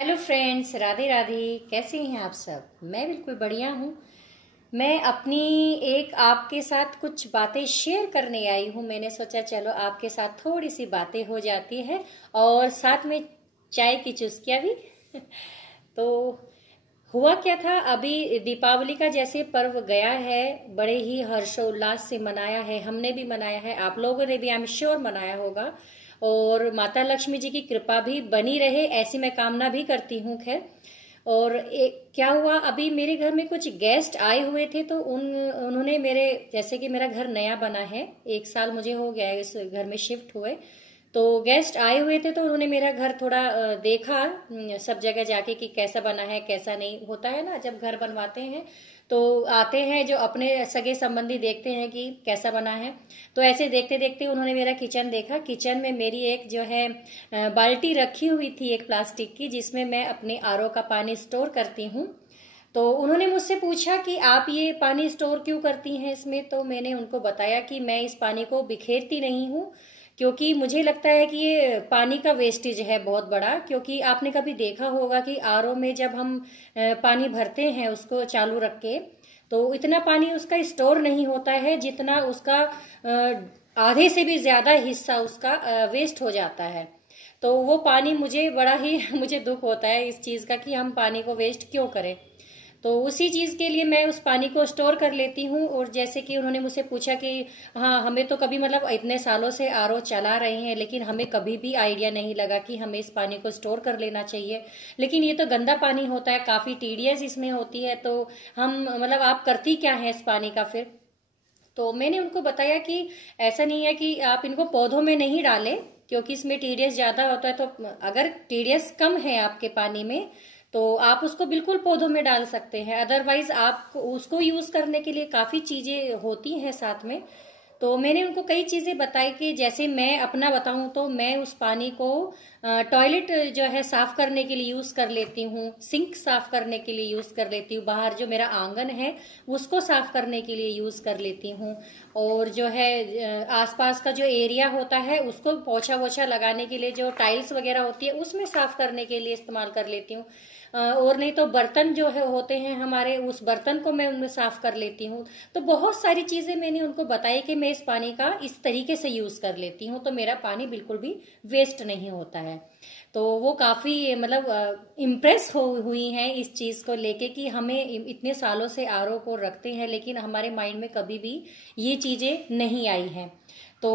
Hello friends, Radhe Radhe. कैसे हैं आप सब? मैं बिल्कुल बढ़िया हूँ। मैं अपनी एक आपके साथ कुछ बातें शेयर करने आई हूँ। मैंने सोचा चलो आपके साथ थोड़ी सी बातें हो जाती है और साथ में चाय की चुस्कियाँ भी। तो हुआ क्या था, अभी दीपावली का जैसे पर्व गया है, बड़े ही हर्षोल्लास से मनाया है, हमने भी मनाया है, आप लोगों ने भी आई एम श्योर मनाया होगा। और माता लक्ष्मी जी की कृपा भी बनी रहे ऐसी मैं कामना भी करती हूँ। खैर, और क्या हुआ, अभी मेरे घर में कुछ गेस्ट आए हुए थे, तो उन्होंने मेरे, जैसे कि मेरा घर नया बना है, 1 साल मुझे हो गया है इस घर में शिफ्ट हुए। तो गेस्ट आए हुए थे, तो उन्होंने मेरा घर थोड़ा देखा, सब जगह जाके कि कैसा बना है कैसा नहीं। होता है ना, जब घर बनवाते हैं तो आते हैं जो अपने सगे संबंधी, देखते हैं कि कैसा बना है। तो ऐसे देखते देखते उन्होंने मेरा किचन देखा। किचन में मेरी एक जो है बाल्टी रखी हुई थी, एक प्लास्टिक की, जिसमें मैं अपने आरओ का पानी स्टोर करती हूँ। तो उन्होंने मुझसे पूछा कि आप ये पानी स्टोर क्यों करती हैं इसमें। तो मैंने उनको बताया कि मैं इस पानी को बिखेरती नहीं हूँ, क्योंकि मुझे लगता है कि ये पानी का वेस्टेज है बहुत बड़ा। क्योंकि आपने कभी देखा होगा कि आरओ में जब हम पानी भरते हैं उसको चालू रख के, तो इतना पानी उसका स्टोर नहीं होता है जितना उसका आधे से भी ज्यादा हिस्सा उसका वेस्ट हो जाता है। तो वो पानी मुझे बड़ा ही मुझे दुख होता है इस चीज का कि हम पानी को वेस्ट क्यों करें। तो उसी चीज के लिए मैं उस पानी को स्टोर कर लेती हूँ। और जैसे कि उन्होंने मुझसे पूछा कि हाँ, हमें तो कभी, मतलब इतने सालों से आरओ चला रहे हैं, लेकिन हमें कभी भी आइडिया नहीं लगा कि हमें इस पानी को स्टोर कर लेना चाहिए। लेकिन ये तो गंदा पानी होता है, काफी टीडीएस इसमें होती है, तो हम, मतलब आप करती क्या है इस पानी का फिर। तो मैंने उनको बताया कि ऐसा नहीं है कि आप इनको पौधों में नहीं डालें, क्योंकि इसमें टीडीएस ज्यादा होता है। तो अगर टीडीएस कम है आपके पानी में, तो आप उसको बिल्कुल पौधों में डाल सकते हैं। अदरवाइज आप उसको यूज करने के लिए काफी चीजें होती हैं साथ में। तो मैंने उनको कई चीजें बताई कि जैसे मैं अपना बताऊं तो मैं उस पानी को टॉयलेट जो है साफ करने के लिए यूज कर लेती हूँ, सिंक साफ करने के लिए यूज कर लेती हूँ, बाहर जो मेरा आंगन है उसको साफ करने के लिए यूज कर लेती हूँ। और जो है आसपास का जो एरिया होता है उसको पोछा वोछा लगाने के लिए, जो टाइल्स वगैरह होती है उसमें साफ करने के लिए इस्तेमाल कर लेती हूँ। और नहीं तो बर्तन जो है होते हैं हमारे, उस बर्तन को मैं उनमें साफ कर लेती हूँ। तो बहुत सारी चीजें मैंने उनको बताई कि मैं इस पानी का इस तरीके से यूज कर लेती हूँ, तो मेरा पानी बिल्कुल भी वेस्ट नहीं होता है। तो वो काफी, मतलब इम्प्रेस हुई हैं इस चीज को लेके कि हमें इतने सालों से आरओ को रखते हैं, लेकिन हमारे माइंड में कभी भी ये चीजें नहीं आई हैं। तो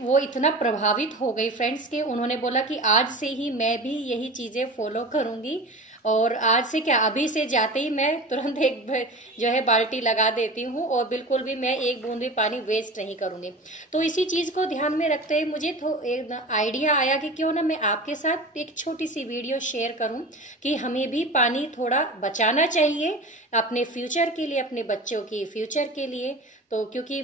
वो इतना प्रभावित हो गई फ्रेंड्स के, उन्होंने बोला कि आज से ही मैं भी यही चीजें फॉलो करूंगी। और आज से क्या, अभी से जाते ही मैं तुरंत एक जो है बाल्टी लगा देती हूँ, और बिल्कुल भी मैं एक बूंद भी पानी वेस्ट नहीं करूंगी। तो इसी चीज को ध्यान में रखते हुए मुझे एक आइडिया आया कि क्यों ना मैं आपके साथ एक छोटी सी वीडियो शेयर करूं कि हमें भी पानी थोड़ा बचाना चाहिए अपने फ्यूचर के लिए, अपने बच्चों के फ्यूचर के लिए। तो क्योंकि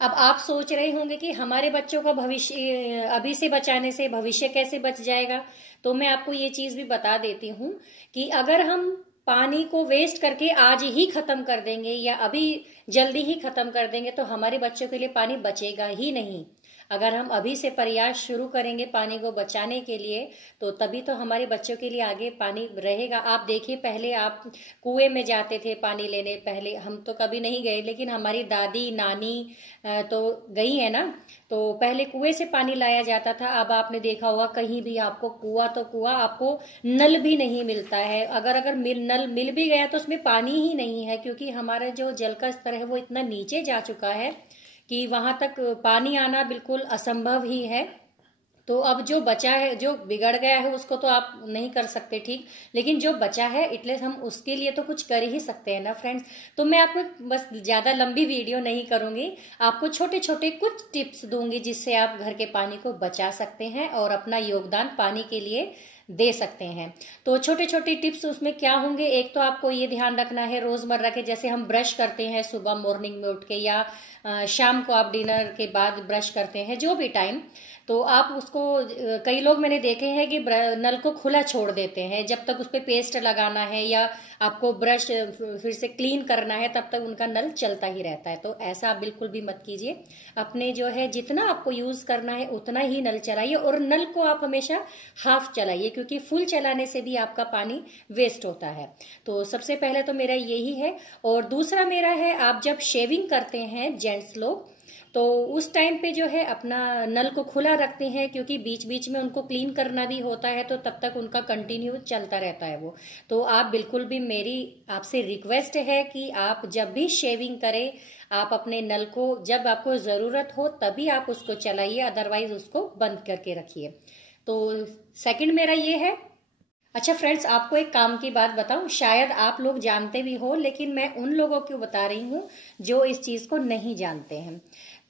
अब आप सोच रहे होंगे कि हमारे बच्चों का भविष्य अभी से बचाने से भविष्य कैसे बच जाएगा। तो मैं आपको ये चीज भी बता देती हूँ कि अगर हम पानी को वेस्ट करके आज ही खत्म कर देंगे या अभी जल्दी ही खत्म कर देंगे, तो हमारे बच्चों के लिए पानी बचेगा ही नहीं। अगर हम अभी से प्रयास शुरू करेंगे पानी को बचाने के लिए, तो तभी तो हमारे बच्चों के लिए आगे पानी रहेगा। आप देखिए, पहले आप कुएं में जाते थे पानी लेने, पहले हम तो कभी नहीं गए, लेकिन हमारी दादी नानी तो गई है ना। तो पहले कुएं से पानी लाया जाता था। अब आपने देखा होगा कहीं भी आपको कुआं तो कुआं, आपको नल भी नहीं मिलता है। अगर नल मिल भी गया तो उसमें पानी ही नहीं है, क्योंकि हमारा जो जल का स्तर है वो इतना नीचे जा चुका है कि वहां तक पानी आना बिल्कुल असंभव ही है। तो अब जो बचा है, जो बिगड़ गया है उसको तो आप नहीं कर सकते ठीक, लेकिन जो बचा है एटलीस्ट हम उसके लिए तो कुछ कर ही सकते हैं ना फ्रेंड्स। तो मैं आपको बस ज्यादा लंबी वीडियो नहीं करूंगी, आपको छोटे छोटे कुछ टिप्स दूंगी जिससे आप घर के पानी को बचा सकते हैं और अपना योगदान पानी के लिए दे सकते हैं। तो छोटे छोटे टिप्स उसमें क्या होंगे, एक तो आपको ये ध्यान रखना है रोजमर्रा के, जैसे हम ब्रश करते हैं सुबह मॉर्निंग में उठ के, या शाम को आप डिनर के बाद ब्रश करते हैं, जो भी टाइम, तो आप उसको कई लोग मैंने देखे हैं कि नल को खुला छोड़ देते हैं, जब तक उस पर पेस्ट लगाना है या आपको ब्रश फिर से क्लीन करना है तब तक उनका नल चलता ही रहता है। तो ऐसा आप बिल्कुल भी मत कीजिए। अपने जो है जितना आपको यूज करना है उतना ही नल चलाइए, और नल को आप हमेशा हाफ चलाइए, क्योंकि फुल चलाने से भी आपका पानी वेस्ट होता है। तो सबसे पहले तो मेरा यही है। और दूसरा मेरा है, आप जब शेविंग करते हैं जेंट्स लोग, तो उस टाइम पे जो है अपना नल को खुला रखते हैं, क्योंकि बीच बीच में उनको क्लीन करना भी होता है, तो तब तक उनका कंटिन्यू चलता रहता है वो। तो आप बिल्कुल भी, मेरी आपसे रिक्वेस्ट है कि आप जब भी शेविंग करें, आप अपने नल को जब आपको जरूरत हो तभी आप उसको चलाइए, अदरवाइज उसको बंद करके रखिए। तो सेकंड मेरा ये है। अच्छा फ्रेंड्स, आपको एक काम की बात बताऊं, शायद आप लोग जानते भी हो, लेकिन मैं उन लोगों को बता रही हूं जो इस चीज को नहीं जानते हैं।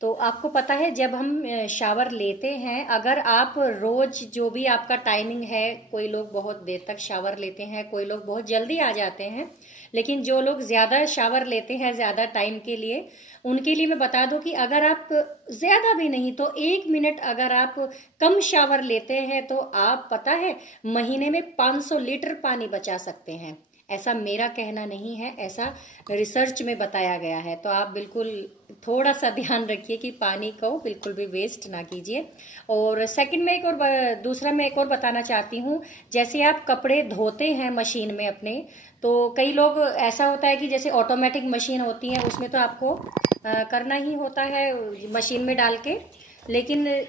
तो आपको पता है, जब हम शावर लेते हैं, अगर आप रोज जो भी आपका टाइमिंग है, कोई लोग बहुत देर तक शावर लेते हैं, कोई लोग बहुत जल्दी आ जाते हैं, लेकिन जो लोग ज्यादा शावर लेते हैं ज्यादा टाइम के लिए, उनके लिए मैं बता दूं कि अगर आप ज्यादा भी नहीं तो 1 मिनट अगर आप कम शावर लेते हैं, तो आप, पता है, महीने में 500 लीटर पानी बचा सकते हैं। ऐसा मेरा कहना नहीं है, ऐसा रिसर्च में बताया गया है। तो आप बिल्कुल थोड़ा सा ध्यान रखिए कि पानी को बिल्कुल भी वेस्ट ना कीजिए। और सेकंड में दूसरा मैं एक और बताना चाहती हूँ। जैसे आप कपड़े धोते हैं मशीन में अपने, तो कई लोग, ऐसा होता है कि जैसे ऑटोमेटिक मशीन होती है, उसमें तो आपको करना ही होता है मशीन में डाल के, लेकिन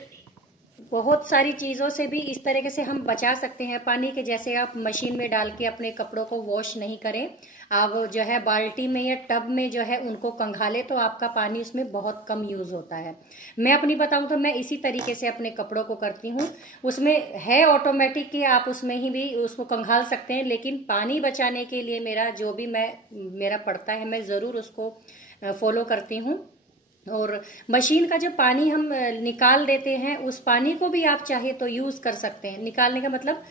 बहुत सारी चीजों से भी इस तरीके से हम बचा सकते हैं पानी के। जैसे आप मशीन में डाल के अपने कपड़ों को वॉश नहीं करें, आप जो है बाल्टी में या टब में जो है उनको कंघाले, तो आपका पानी उसमें बहुत कम यूज होता है। मैं अपनी बताऊं तो मैं इसी तरीके से अपने कपड़ों को करती हूँ। उसमें है ऑटोमेटिक कि आप उसमें ही भी उसको कंघाल सकते हैं, लेकिन पानी बचाने के लिए मेरा जो भी मेरा पड़ता है, मैं जरूर उसको फॉलो करती हूँ। और मशीन का जो पानी हम निकाल देते हैं, उस पानी को भी आप चाहे तो यूज कर सकते हैं। निकालने का मतलब,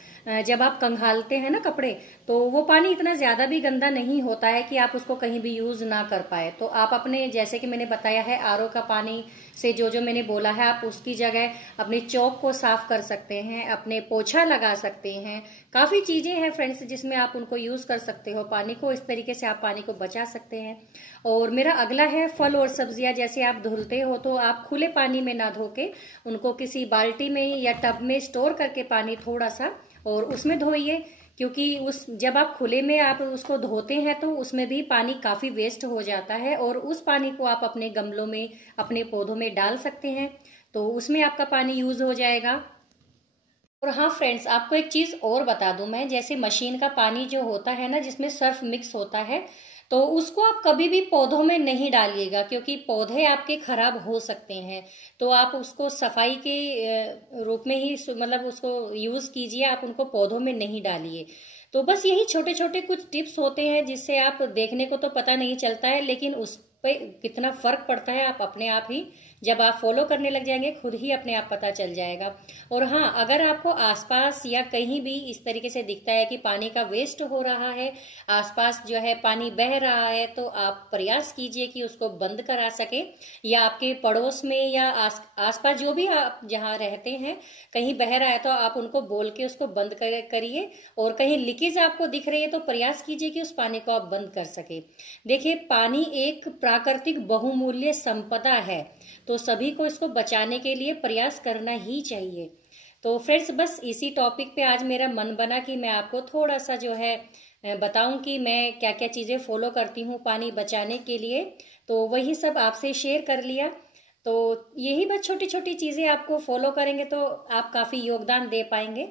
जब आप कंघालते हैं ना कपड़े, तो वो पानी इतना ज्यादा भी गंदा नहीं होता है कि आप उसको कहीं भी यूज ना कर पाए। तो आप अपने, जैसे कि मैंने बताया है, आरओ का पानी से जो जो मैंने बोला है, आप उसकी जगह अपने चौक को साफ कर सकते हैं, अपने पोछा लगा सकते हैं। काफी चीजें हैं फ्रेंड्स जिसमें आप उनको यूज कर सकते हो पानी को। इस तरीके से आप पानी को बचा सकते हैं। और मेरा अगला है, फल और सब्जियां जैसे आप धुलते हो, तो आप खुले पानी में ना धो के उनको किसी बाल्टी में या टब में स्टोर करके पानी थोड़ा सा, और उसमें धोइए। क्योंकि जब आप खुले में आप उसको धोते हैं, तो उसमें भी पानी काफी वेस्ट हो जाता है, और उस पानी को आप अपने गमलों में, अपने पौधों में डाल सकते हैं, तो उसमें आपका पानी यूज हो जाएगा। और हाँ फ्रेंड्स, आपको एक चीज और बता दूं मैं, जैसे मशीन का पानी जो होता है ना, जिसमें सर्फ मिक्स होता है, तो उसको आप कभी भी पौधों में नहीं डालिएगा, क्योंकि पौधे आपके खराब हो सकते हैं। तो आप उसको सफाई के रूप में ही, मतलब उसको यूज कीजिए, आप उनको पौधों में नहीं डालिए। तो बस यही छोटे छोटे कुछ टिप्स होते हैं जिससे आप, देखने को तो पता नहीं चलता है, लेकिन उस पे कितना फर्क पड़ता है, आप अपने आप ही जब आप फॉलो करने लग जाएंगे, खुद ही अपने आप पता चल जाएगा। और हाँ, अगर आपको आसपास या कहीं भी इस तरीके से दिखता है कि पानी का वेस्ट हो रहा है, आसपास जो है पानी बह रहा है, तो आप प्रयास कीजिए कि उसको बंद करा सके, या आपके पड़ोस में या आसपास जो भी आप जहाँ रहते हैं कहीं बह रहा है, तो आप उनको बोल के उसको बंद करिए। और कहीं लीकेज आपको दिख रही है, तो प्रयास कीजिए कि उस पानी को आप बंद कर सके। देखिए, पानी एक प्राकृतिक बहुमूल्य संपदा है, तो सभी को इसको बचाने के लिए प्रयास करना ही चाहिए। तो फ्रेंड्स, बस इसी टॉपिक पे आज मेरा मन बना कि मैं आपको थोड़ा सा जो है बताऊं कि मैं क्या क्या चीजें फॉलो करती हूँ पानी बचाने के लिए। तो वही सब आपसे शेयर कर लिया। तो यही बस छोटी छोटी चीजें आपको फॉलो करेंगे तो आप काफी योगदान दे पाएंगे।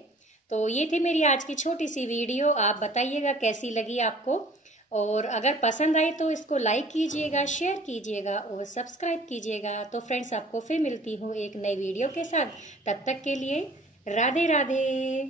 तो ये थी मेरी आज की छोटी सी वीडियो। आप बताइएगा कैसी लगी आपको, और अगर पसंद आई तो इसको लाइक कीजिएगा, शेयर कीजिएगा और सब्सक्राइब कीजिएगा। तो फ्रेंड्स, आपको फिर मिलती हूँ एक नई वीडियो के साथ। तब तक के लिए राधे राधे।